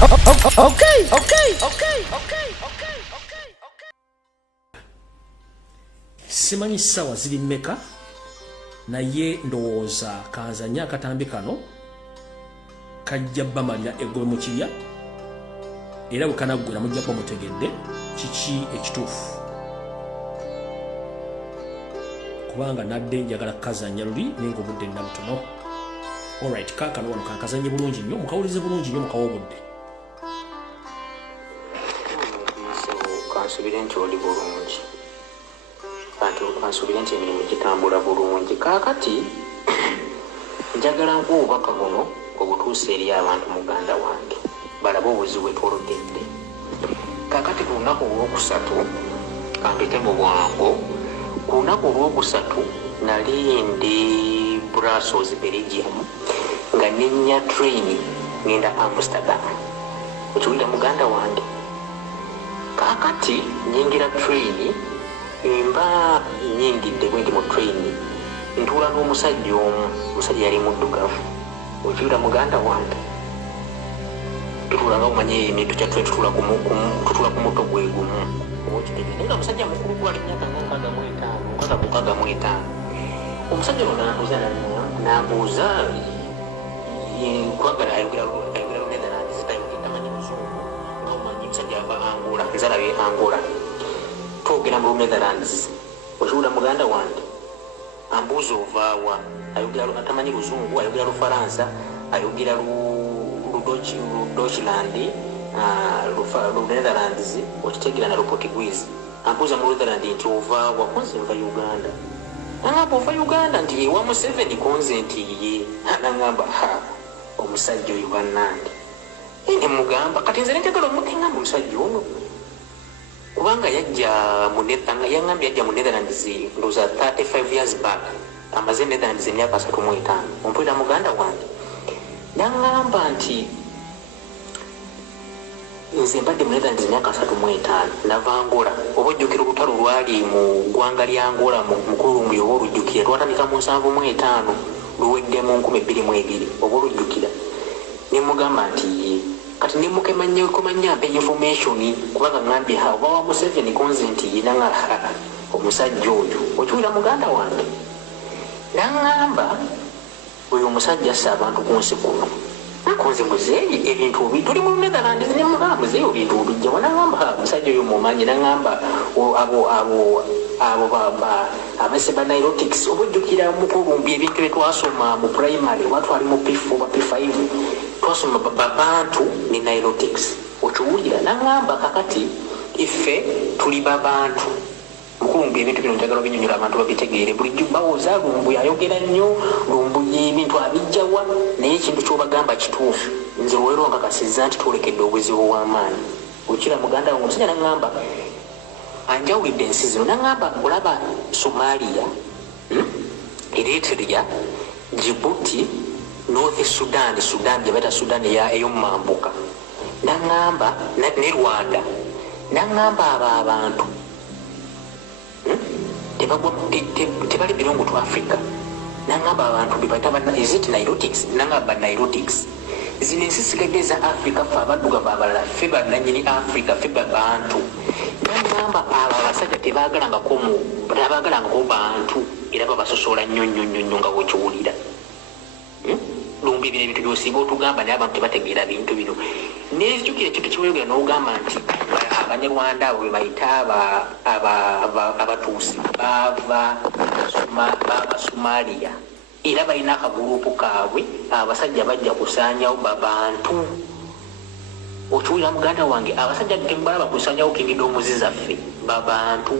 Okay. Simanyi sawa ziri mmeka naye ndowooza kanzanya akatambi kano kajja bamalira eggobe mu kirya era bwe kanaggwera mujjako mutegedde kiki ekituufu kubanga nadde njagala kukazanya luli naye ng'obudde nnabutono. Alright, kaakano wano kankazanye bulungi nnyo mukawulize bulungi nnyo mukawa obudde. Kansubire nti oli bulungi kanti kansubire nti emirimu gitambula bulungi. Kaakati njagala nk'obubaka buno obutuuse eri abantu muganda wange balabe obuzibu bwe twologedde. Kaakati ku lunaku olwokusatu kampite mu bwangu. Ku lunaku olwokusatu nali ndi Brussels, Belgium nga nenya train ngenda Amsterdam. Okiwulira muganda wange. Kaakati nyingira train mba nyingidde bwenti mu train ntuula n'omusajja omu. Omusajja yali muddugavu. Okiwulira muganda wange. Tutulanga omanye emintu kya train tutula ku muto gwe gumu. Okitegeera era omusajja mukulu gwali myaka nkaaga mu etaano. Omusajja ono n'abuuza kwagala ayogera Netherlands tamanyi Luzungu ng'omanyi omusajja ava Angola nzalabye Angola twogera mu Netherlands. Okiwulira muganda wange ambuuza ovaawa ayogera atamanyi Luzungu ayogera Lufalansa ayogera Deutschland Netherlands okitegeera na Portuguese. Ambuuza mu Netherlands nti ovaawa konze nva Uganda. Nangamba ova Uganda nti ewa Museveni konze nti ye. Nangamba omusajja oyo bannange ne mugamba kati nze nenjagala omutengamba omusajja ono kubanga yajja mu Netherlands ndowooza 35 years back amaze Netherlands emyaka 35. Ompulira muganda wange nangamba nti nze mbadde mu Netherlands emyaka 35 nava Angola. Oba ojjukira olutalo lwali mu ggwanga lya Angola mu Kolumbi oba olujjukira twatandika mu 75 luwedde mu 2022 oba olujjukira. Ne mugamba nti kati ne mukemanya mpe information kubanga ngambye oba wa Museveni konze nti ye nangala omusajja oyo. Okiwulira muganda wange nangamba oyo omusajja assa abantu ku nsi kuno konze muzeeyi ebintu tuli mu Netherlands ne mugamba muzeeyi ebintu bijja wanangamba omusajja oyo mumanyi nangamba abo abase ba Nilotics oba ojjukira mu Kolumbi ebintu bye twasoma mu primary watwali mu P4 ba P5 twasoma babantu ne Nilotics. Okiwulira nangamba kakati ife tuli babantu mukulumbi ebintu bino njagala binyonyola abantu babitegeere. Bulijjo bawooza lumbu yayogera nnyo lumbu y'ebintu abijjawa naye ekintu ky'obagamba kituufu. Nze olwero nkakasizza nti twolekedde obuzibu w'amaanyi. Okira muganda wange omusajja nangamba anjawulidde ensi zino nangamba olaba Somalia, Eritrea, Djibouti, North Sudan gye bayita Sudan ey'omumambuka nangamba ne Rwanda nangamba abo abantu tebali belongo to Africa. Nangamba abantu bebayita is it Nilotics nangamba Nilotics zino ensi sigadde za Africa fe abaddugavu abalala fe bannannyini Africa fe babantu. Nangamba abo abasajja tebaagalangako bantu era babasosola nnyo nga bwekiwulira. Lumbi bino ebintu byosiiba otugamba naye abantu tebategeera bintu bino. Nejjukira ekintu kiweyogera n'ogamba nti abanyarwanda abo be bayita abatuusi bava Somalia era balina akagurupu kaabwe abasajja bajja kusaanyawo babantu. Okiwulira muganda wange abasajja tembalaba kusaanyawo kingidomuzi zaffe babantu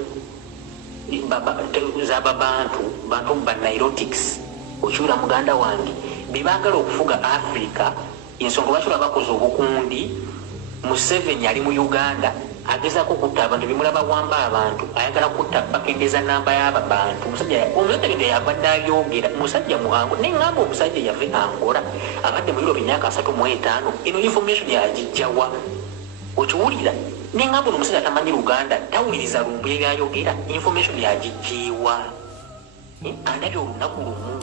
bantu ba Nilotics. Okiwulira muganda wange bebaagala okufuga Africa ensonga lwaki bakoze obukundi. Museveni ali mu Uganda agezaako kutta abantu bimulaba wamba abantu ayagala kutta bakendeza namba y'aba bantu. Omusajja yabadde ayogera musajja muhango neŋŋamba omusajja yave Angola abadde mu Europe emyaka 35 eno information yagijjawa. Okiwulira neŋŋamba ono omusajja tamanyi Luganda tawuliriza lumbu ebyayogera information yagijjiwa andabye olunaku lumu.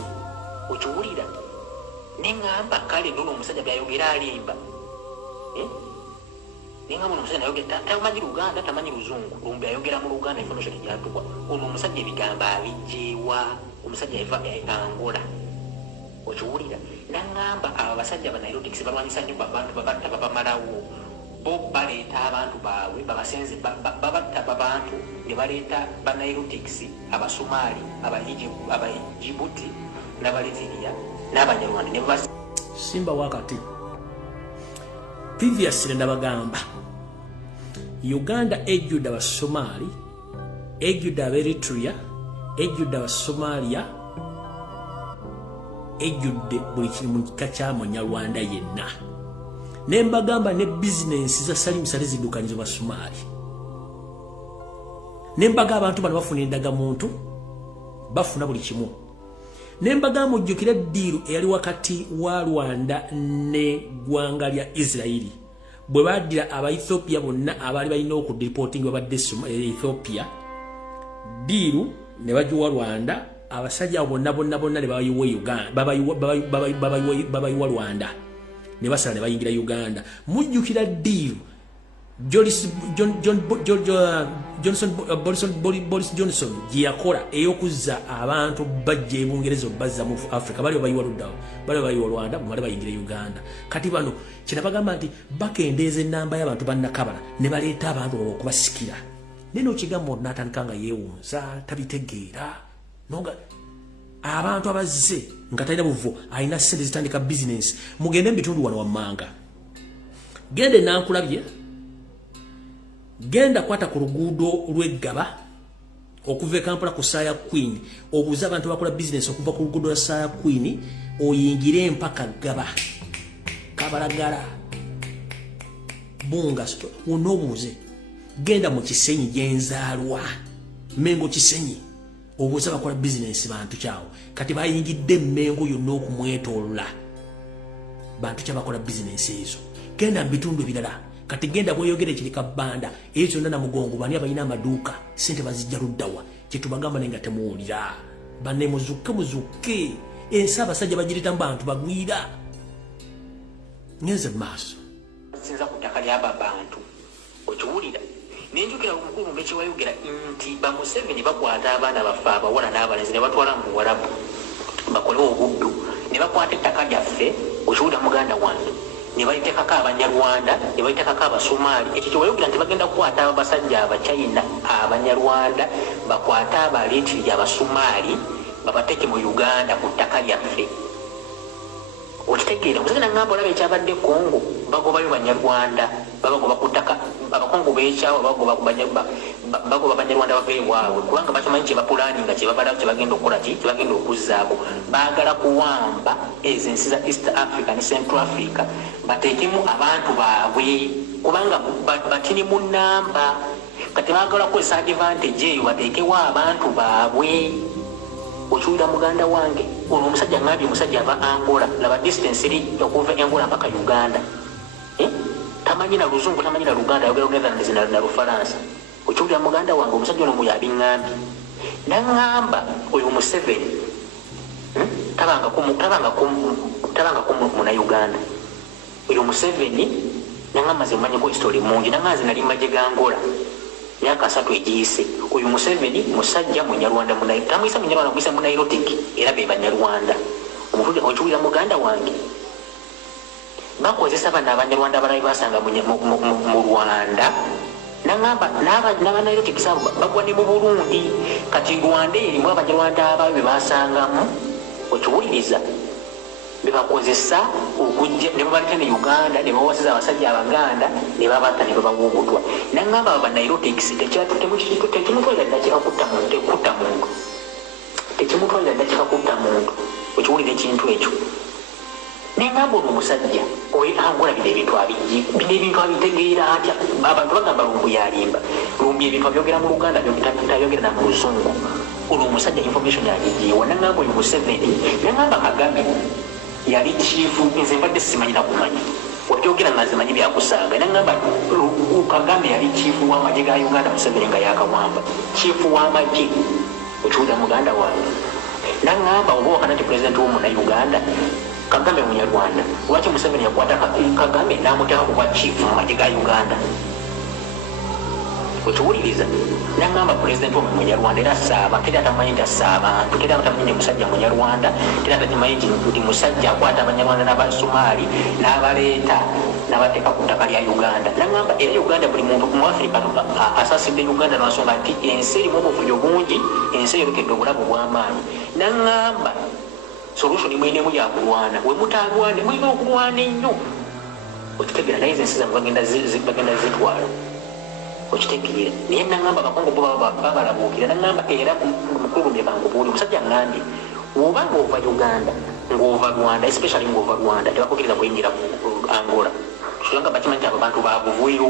Okiwulira neŋŋamba kale nono omusajja byayogera alimba ninga muno musajja ayogera tamanyi Luganda tamanyi Luzungu lumbi ayogera mu Luganda information ejatuwa ono omusajja ebigamba abijewa omusajja eva Angola okiwulira nangamba aba basajja banairotics balwanyisa nnyo abantu babatta babamalawo bo baleeta abantu baabwe babasenze babatta abantu ne baleeta banairotics abasomali abajibuti n'abaliviriya n'abanyarwanda ne simba wakati previously nabagamba Uganda ejjudde abasomali ejjudde Eritrea ejjudde abasomalia ejjudde buli kiri mu kika kya Munyarwanda yenna nembagamba ne business za salimusale ziddukanyiriza Basomali nembaga abantu bano bafuna endaga muntu bafuna buli kimu nembagamba ojjukira ddiiru eyali wakati wa Rwanda ne ggwanga lya Israeli bwe baddira aba Ethiopia bonna abaali balina okudireporting babadde Ethiopia ddiiru ne bajuwa Rwanda abasajja bonna ne babayiwa Uganda babayiwa Rwanda ne basala ne bayingira Uganda mujjukira ddiiru Boris Johnson giyakola eyokuzza abantu bajja ebungereza bazza mu Africa bali bayiwa luddawo bali bayiwa Rwanda bali bayingira Uganda kati bano kinabagamba nti bakendeeza ennamba y'abantu bannakabala ne baleeta abantu okubasikira neno kigambo natandika nga yeewunza tabitegeera nonga abantu abazze nga talina buvo alina ssente zitandika business mugende mubitundu wano wammanga gende nankulabye genda kwata ku luguudo lw'Eggaba okuva Kampala ku Saya Queen obuuza abantu bakola business okuva ku luguudo lwa Saya Queen oyingire mpaka Ggaba Kabalagala Bunga onobuuze genda mu Kisenyi gyenzaalwa Mengo Kisenyi obuuza bakola business bantu kyawo kati bayingidde Mengo yonna okumwetoola bantu kyabakola business ezo genda mu bitundu ebirala kati genda bweyogere kirika banda ezo nana mugongo bani abalina amaduuka sente bazijja luddawa kyetubagamba nenga temuwulira banne muzukke ensi abasajja bagirita mu bantu bagwira ngenze maaso sinza ku ttaka ly'aba bantu okiwulira nenjukira omukulu mbeki wayogera nti bamuseveni bakwata abaana baffe abawala n'abalenzi ne batwala mu Buwarabu bakolewo obuddu ne bakwata ettaka lyaffe okiwulira muganda wange ne balitekako Abanyarwanda ne balitekako Abasomali ekyo kyewayogera nti bagenda kukwata abasajja Abachina Abanyarwanda bakwata abaleetiri Abasomali babateeke mu Uganda ku ttaka lyaffe okitegeera musajja nangamba olaba ekyabadde Congo bagobayo Banyarwanda babagoba ku ttaka abakongo beekyawo bagoba Banyarwanda bava ewaabwe kubanga bakimanyi kye bapulaninga kye babalawo kye bagenda okukola kye bagenda okuzzaako baagala kuwamba ezo ensi za East Africa ne Central Africa bateekemu abantu baabwe kubanga batini mu nnamba kati baagala kukozesa advantage eyo bateekewo abantu baabwe okiwulira muganda wange ono omusajja ngambye omusajja ava Angola laba distance eri okuva Angola mpaka Uganda tamanyi na Luzungu tamanyi na Luganda ayogera Netherlands na Lufaransa okiwulira muganda wange omusajja ono muyabiŋŋambye naŋŋamba oyo Museveni tabanga ku Munauganda oyo Museveni naŋŋamba ze mmanyiko history mungi naŋŋanze nali mmaje ga Angola myaka 3 egiyise oyo Museveni musajja Munyarwanda tamuyisa Munyarwanda muyisa Munairotic era be Banyarwanda okiwulira muganda wange bakozesa bano Abanyarwanda abalala basanga mu Rwanda nangamba n'Abanairotic sabo bagwa ne mu Burundi kati Rwanda erimu Abanyarwanda abayo be basangamu okiwuliriza be bakozesa okujja ne babaleta ne Uganda ne bawasiza abasajja Abaganda ne babatta ne babawugutwa nangamba Abanairotic tekimutwalira ddakika kutta muntu okiwulira ekintu ekyo nengamba ono omusajja Angola bino ebintu abitegeera atya abantu bagamba Lumbu yalimba Lumbu ebintu abyogera mu Luganda byogera na mu Luzungu ono omusajja information yagijiwa nengamba oyo Museveni nengamba Kagame yali chifu nze mbadde simanyira kumanya wabyogera nga zimanyi byakusanga nengamba Kagame yali chifu w'amagye ga Uganda Museveni nga yakawamba chifu w'amagye okiwulira muganda wange nengamba oba wakana nti president w'omuna Uganda Kagame Munyarwanda lwaki Museveni yakwata Kagame n'amuteeka ku bwa chief mu magye ga Uganda okiwuliriza nangamba president wa Munyarwanda era asaba teri atamanyi nti asaba abantu teri atamanyi musajja Munyarwanda teri atamanyi nti musajja akwata Abanyarwanda n'Abasomali n'abaleeta n'abateeka ku ttaka lya Uganda nangamba era Uganda buli muntu mu Africa asasidde Uganda n'asonga nti ensi erimu obuvuyo bungi ensi eyolekedde obulabu bw'amaanyi nangamba solution mwinemu yakulwana we mutalwane mwina okulwana ennyo okitegera naye ensi zammwe bagenda zitwala okitegeera naye nangamba abakongo babalabuukira nangamba era mukulumye bangubuuli omusajja ngambye oba ng'ova Uganda ng'ova Rwanda especially ng'ova Rwanda tebakukiriza kuyingira Angola kusanga bakimanyi nti abo bantu babuvuyo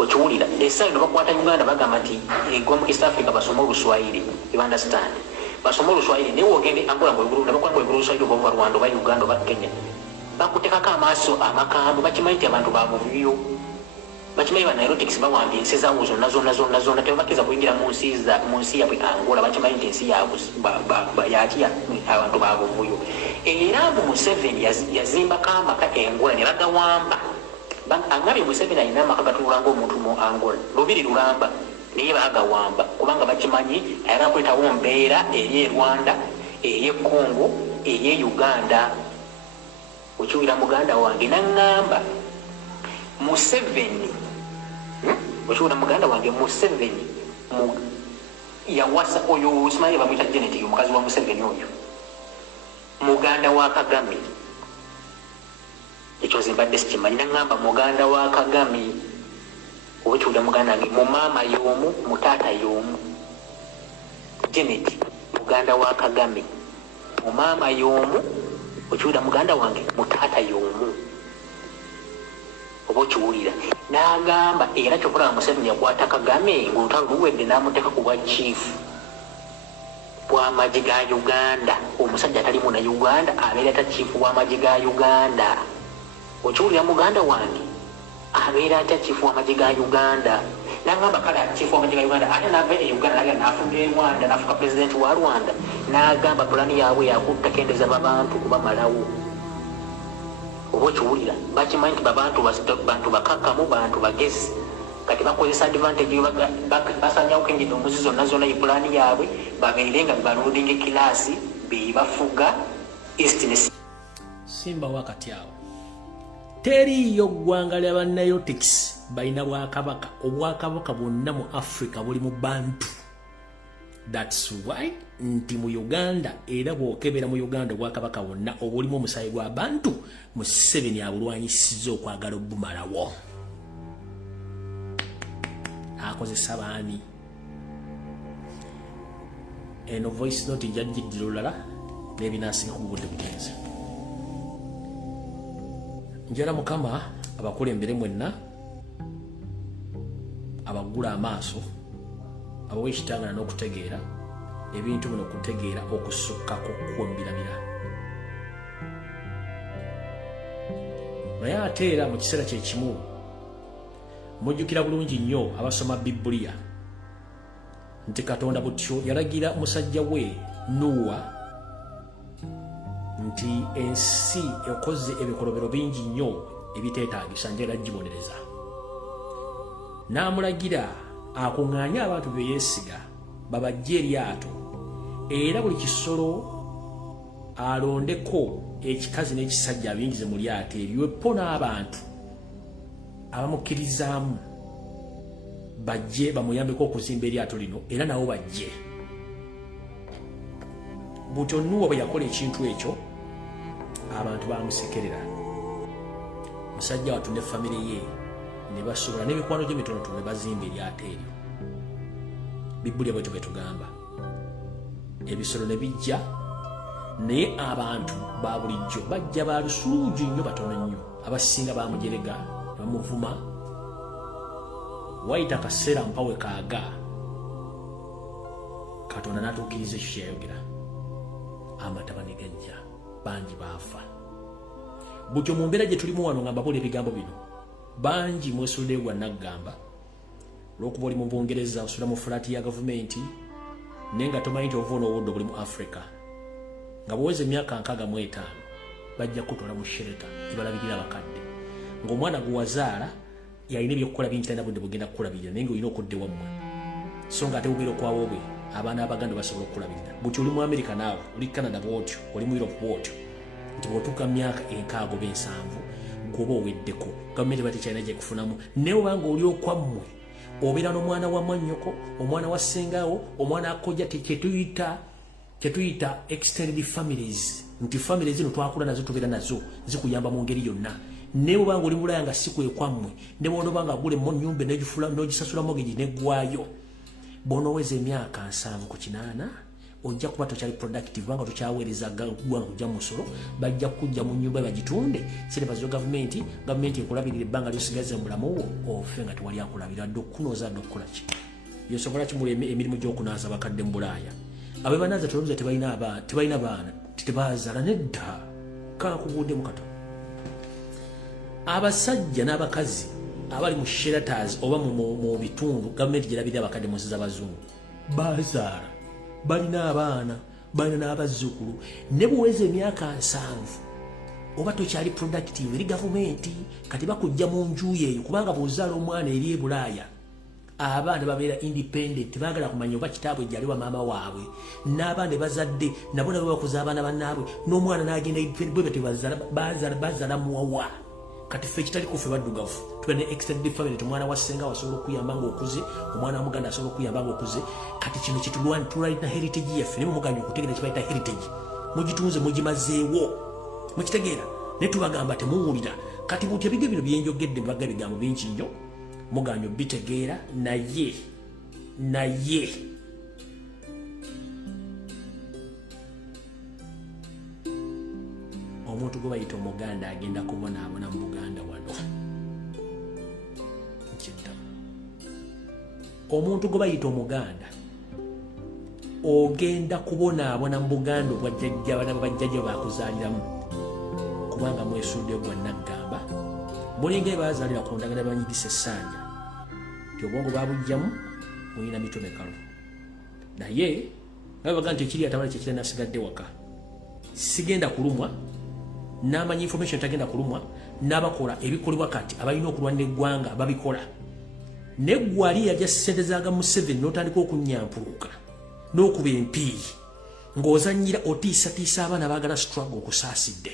okiwulira essaawa ino bakwata Uganda bagamba nti egwa mu East Africa basome Oluswayiri you understand basome Oluswayiri naye wogende Angola ng'oigulu nabakwanga ng'oigulu Oluswayiri oba Rwanda oba Uganda oba Kenya bakuteekako amaaso amakambo bakimanyi nti abantu babuvuyo bakimanyi banaerotics bawambye ensi zaawo zonna tebabakkiriza kuyingira mu nsi yabwe Angola bakimanyi nti ensi yaabwe yakya abantu babuvuyo era mbu Museveni yazimbako amaka Angola ne bagawamba angabye Museveni alina amaka gatululanga omuntu mu Angola lubiri lulamba naye bagawamba kubanga bakimanyi ayagala kuletawo mbeera eri e Rwanda eri e Congo eri e Uganda okiwulira muganda wange nangamba Museveni okiwulira muganda wange Museveni yawasa oyo simanyi bamwita Janet omukazi wa Museveni oyo muganda wa Kagame ekyo zimbadde sikimanyi nangamba muganda wa Kagame okiwulira muganda wange mu maama y'omu mu taata y'omu Janet muganda wa Kagame mu maama y'omu okiwulira muganda wange mu taata y'omu oba okiwulira n'agamba era kyokulaba Museveni yakwata Kagame ng'olutalo luwedde n'amuteeka ku bwa chief bw'amagye ga Uganda omusajja atalimu na Uganda abeera ata chief bw'amagye ga Uganda okiwulira muganda wange abeera atya chief w'amagye ga Uganda n'agamba kale chief w'amagye ga Uganda ate n'ava e Uganda naga n'afuga e Rwanda n'afuka president wa Rwanda n'agamba pulani yaabwe yakutta kendeza babantu kubamalawo oba okiwulira bakimanyi nti bantu bakakamu bantu bagezi kati bakozesa advantage basanyawo kenjidde omuzi zonna ye pulani yaabwe babeere nga bebalodinga ekiraasi bebafuga east ne simba wakati awo teriyo ggwanga lya banayotics balina bwakabaka obwakabaka bwonna mu Africa buli mu bantu that's why nti mu Uganda era bwokebera mu Uganda obwakabaka bwonna obulimu omusayi gwa bantu Museveni abulwanyisiza okwagala obumalawo akozesa baani eno voice note jajjiddira olulala n'ebinaasinga ku budde bugenze njala Mukama abakulembere mwenna abagula amaaso abawe ekitangana n'okutegeera ebintu bino kutegeera okusukkako kwombirabira naye ate era mu kiseera kyekimu mujjukira bulungi nnyo abasoma Bibuliya nti Katonda butyo yalagira musajja we Nuwa nti ensi ekoze ebikolobero bingi nnyo ebiteetaagisa njagala gibonereza n'amulagira akuŋŋaanye abantu be yeesiga babajje eryato era buli kisolo alondeko ekikazi n'ekisajja abingize mu lyato eryopo n'abantu abamukkirizaamu bajje bamuyambeko okuzimba eryato lino era nabo bajje butyo Nuwa bwe yakola ekintu ekyo abantu bamusekerera musajja watu ne famire ye ne basobola n'emikwano gy'emitonotono ne bazimba eryato eryo Bibuliya bwetyo betugamba ebisolo ne bijja naye abantu ba bulijjo bajja ba lusuuju nnyo batono nnyo abasinga bamujerega bamuvuma wayita akaseera mpawe kaaga Katonda n'atuukiriza ekyo kyeyayogera amataba ne gajja bangi baafa butyo mu mbeera gye tulimu wano nga mbabuula ebigambo bino bangi mwesulire gwa naggamba olw'okuba oli mu Bungereza osula mu fulaati ya gavumenti naye nga tomanyi nti ova n'obudde obuli mu Africa nga bwoweza emyaka 65 bajja kutwala mu shelter ebalabirira abakadde ng'omwana gwe wazaala yalina ebyokukola bingi talina budde bugenda kukulabirira naye ng'olina okudde wammwe so nga ate bugera okwawo bwe abaana abaganda basobola okukulabirira buti oli mu America naawe oli Canada bwotyo oli mu Europe bwotyo nti bw'otuuka myaka 6 oba 7 gwoba oweddeko gavumenti bati kyalina gye kufunamu naye obanga oli okwammwe obeera n'omwana wa mwannyoko omwana wa ssengaawo omwana akojja kyetuyita extended families nti family zino twakula nazo tubeera nazo zikuyamba mu ngeri yonna naye obanga oli mulaya nga si kwekwammwe ne bw'onobanga agulemu nnyumba n'ogisasula mortgage neggwayo bw'onooweza emyaka 7 ku 8 ojja kuba tokyali productive kubanga tokyaweereza ggwanga kujja mu musolo bajja kujja mu nnyumba bagitunde sirebazo gavumenti ekulabirira ebbanga lyosigaze mu bulamu wo ofe nga tewali akulabira adde okukunooza adde okukola ki yosobola kimula emirimu gy'okunaaza abakadde mu Bulaaya abe banaaza tolowooza tebalina baana tebazaala nedda kakugudde mukato abasajja n'abakazi abali mu shelters oba mu bitundu gavumenti gyerabirira abakadde mu nsi z'abazungu bazaala balina abaana balina n'abazzukulu ne buweza emyaka 7 oba tokyali productive eri gavumenti kati bakujja mu nju yeeyo kubanga bw'ozaala omwana eri e Bulaaya abaana babeera independent baagala kumanya oba kitaabwe gyali wa maama waabwe n'abaana bazadde nabo nabo bakuza abaana bannaabwe n'omwana n'agenda bwe batyo bazaala muwawa kati ffe kitali kufe baddugavu tuba ne extended family omwana wa ssenga wasobola okuyamba ng'okuze omwana wa muganda asobola okuyamba ng'okuze kati kino tulina heritage yaffe ne mumugambye okutegeera kibayita heritage mugitunze mugimazeewo mukitegeera naye tubagamba temuwulira kati buti ebigo bino byenjogedde mbaga ebigambo bingi nnyo mugambye bitegeera naye omuntu gwe bayita omuganda agenda kubonaabona mu Buganda wano nkiddamu omuntu gwe bayita omuganda ogenda kubonaabona mu Buganda bajjajja bakuzaaliramu kubanga mwesudde gwa naggamba mulinga bazaalira ku ndagala banyigisa essanja nti obwongo babujjamu mulina mitwe mekalu naye babaga nti ekiri atabala kyekira nasigadde waka sigenda kulumwa n'amanyi information tagenda kulumwa n'abakola ebikolebwa kati abalina okulwana eggwanga babikola neggwali yajja ssente zaaga Museveni n'otandika okunyampuluka n'okuba empiiyi ng'ozannyira otiisatiisa abaana baagala struggle okusaasidde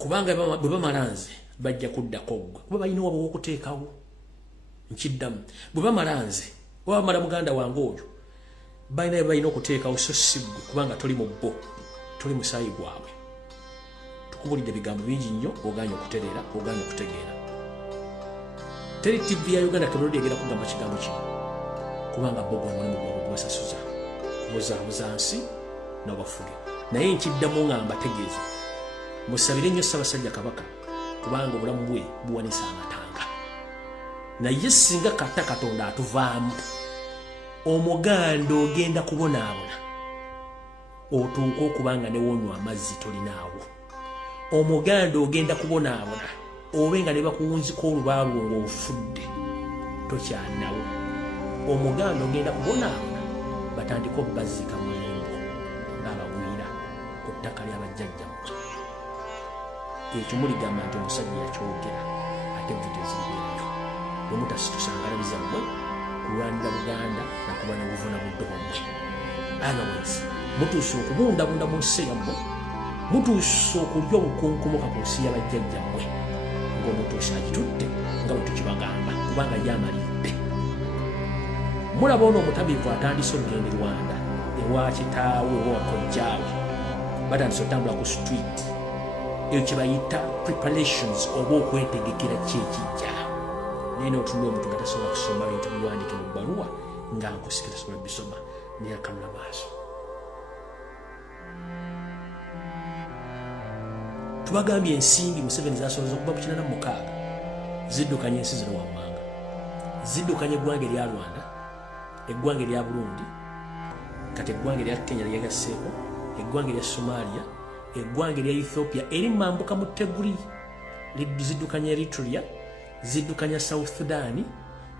kubanga bwe bamalanze bajja kuddako ggwe kuba balina waba w'okuteekawo nkiddamu bwe bamalanze oba bamala muganda wange oyo balina okuteekawo so si ggwe kubanga toli mu bo toli musaayi gwabwe tukubulidde ebigambo bingi nnyo oganye okutereera oganye okutegeera teri TV ya Uganda Kebulodi egenda kugamba kigambo kino kubanga bo gwe mulimu gwabwe gwebasasuza kubuzaabuza nsi n'obafuge naye nkiddamu nga mbategeeza musabire nnyo Ssaabasajja Kabaka kubanga obulamu bwe buwanisa amatanga naye singa kata Katonda atuvaamu omuganda ogenda kubonaabona otuuka okubanga newonywa amazzi tolinaawo omuganda ogenda kubonaabona obenga ne bakuwunzika olubaalu ng'ofudde tokyalinawo omuganda ogenda kubonaabona batandika okubaziika mulimbo ng'abagwira ku ttaka ly'abajjajjammwe ekyo muligamba nti omusajja yakyogera ate vidiyo ziribeerayo bwe mutasitusangaliriza mmwe kulwanira Buganda nakuba nebuvuna budde bwammwe otherwise mutuuse okubundabunda mu nsi yammwe mutuuse okulya obukunkumuka ku nsi y'abajjajjammwe ng'omutuuse agitudde nga bwe tukibagamba kubanga gyamaliridde mulaba ono omutabiivu atandise okugenda e Rwanda ewa kitaawe oba wakojjaawe batandise otambula ku street eyo kye bayita preparations oba okwetegekera kyekijja naye n'otunula omuntu nga tasobola kusoma bintu biwandike mu bbaluwa nga nkusike tasobola bisoma naye akanula maaso tubagambye ensimbi Museveni zasoboza okuba mu 86 ziddukanya ensi zino wammanga ziddukanya eggwanga erya Rwanda eggwanga erya Burundi kati eggwanga erya Kenya lyegasseeko eggwanga erya Somalia eggwanga erya Ethiopia eri mambuka mu Teguri ziddukanya Eritrea ziddukanya South Sudan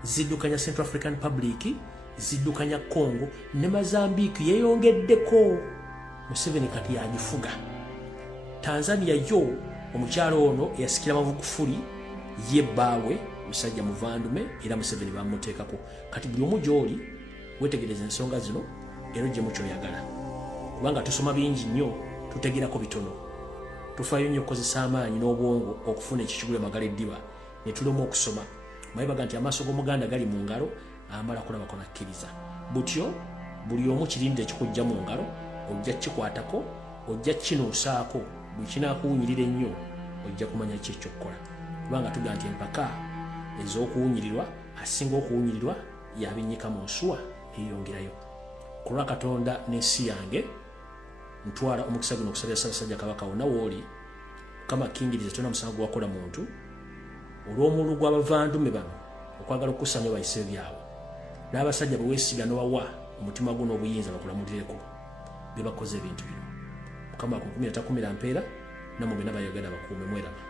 ziddukanya Central African Republic ziddukanya Congo ne Mozambique yeeyongeddeko. Museveni kati yagifuga. Tanzania yo omukyalo ono yasikira Magufuli ye bbaawe musajja muvandume era Museveni bamuteekako. Kati buli omu gy'oli wetegereza ensonga zino era gye mukyoyagala kubanga tusoma bingi nnyo tutegerako bitono. Tufaayo nnyo okukozesa amaanyi n'obwongo okufuna ekikigula magala eddiba ne tulema okusoma. Mwayibaga nti amaaso g'omuganda gali mu ngalo amala kulabako nakkiriza. Butyo buli omu kirinde ekikujja mu ngalo ojja kikwatako ojja kinuusaako bwe kinaakuwunyirira ennyo ojja kumanya ki ekyokukola kubanga tuga nti empaka ez'okuwunyirirwa asinga okuwunyirirwa yabinnyika mu nsuwa eyongerayo. Ku lwa Katonda n'ensi yange ntwala omukisa guno okusabira Ssaabasajja Kabaka wonna wooli Mukama akkingirize tolina musango gwakola muntu olw'omululu gw'abavandume bano okwagala okukusanya bayise byabwe n'abasajja bwe weesiga n'obawa omutima gwo n'obuyinza bakulamulireko be bakoze ebintu bino. Mukama akumira takumira mpeera namwe bena bayagala bakuume mweraba.